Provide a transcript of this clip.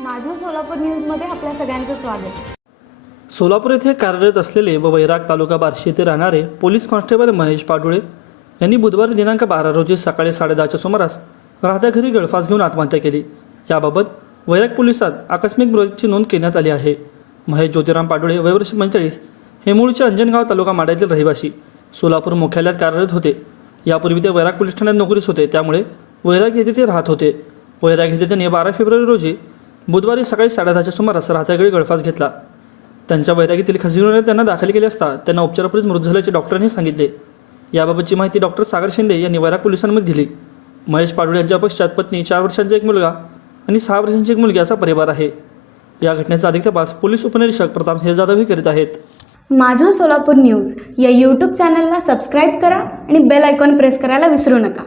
माझं सोलापूर न्यूजमध्ये आपल्या सगळ्यांचं स्वागत. सोलापूर येथे कार्यरत असलेले व वैराग तालुका बार्शी येथे राहणारे पोलीस कॉन्स्टेबल महेश पाडुळे यांनी बुधवारी दिनांक बारा रोजी सकाळी साडेदहाच्या सुमारास राहत्या घरी गळफास घेऊन आत्महत्या केली. याबाबत वैराग पोलिसात आकस्मिक मृत्यूची नोंद करण्यात आली आहे. महेश ज्योतिराम पाडुळे वयवर्ष पंचेचाळीस हे मूळचे अंजनगाव तालुका माड्यातील रहिवासी सोलापूर मुख्यालयात कार्यरत होते. यापूर्वी ते वैराग पोलीस ठाण्यात नोकरीस होते त्यामुळे वैराग येथे ते राहत होते. वैराग येथे त्यांनी बारा फेब्रुवारी रोजी बुधवारी सकाळी साडेदहाच्या सुमारास राहत्या गळफास घेतला. त्यांच्या वैरागीतील खजिनोने त्यांना दाखल केले असता त्यांना उपचारापूर्वीच मृत झाल्याचे डॉक्टरांनी सांगितले. याबाबतची माहिती डॉक्टर सागर शिंदे यांनी वैराग पोलिसांमध्ये दिली. महेश पाडुळे यांच्या पश्चात पत्नी चार वर्षांचा एक मुलगा आणि सहा वर्षांची एक मुलगी असा परिवार आहे. या घटनेचा अधिक तपास पोलीस उपनिरीक्षक प्रताप सिंह जाधव हे करीत आहेत. माझं सोलापूर न्यूज या यूट्यूब चॅनलला सबस्क्राईब करा आणि बेल आयकॉन प्रेस करायला विसरू नका.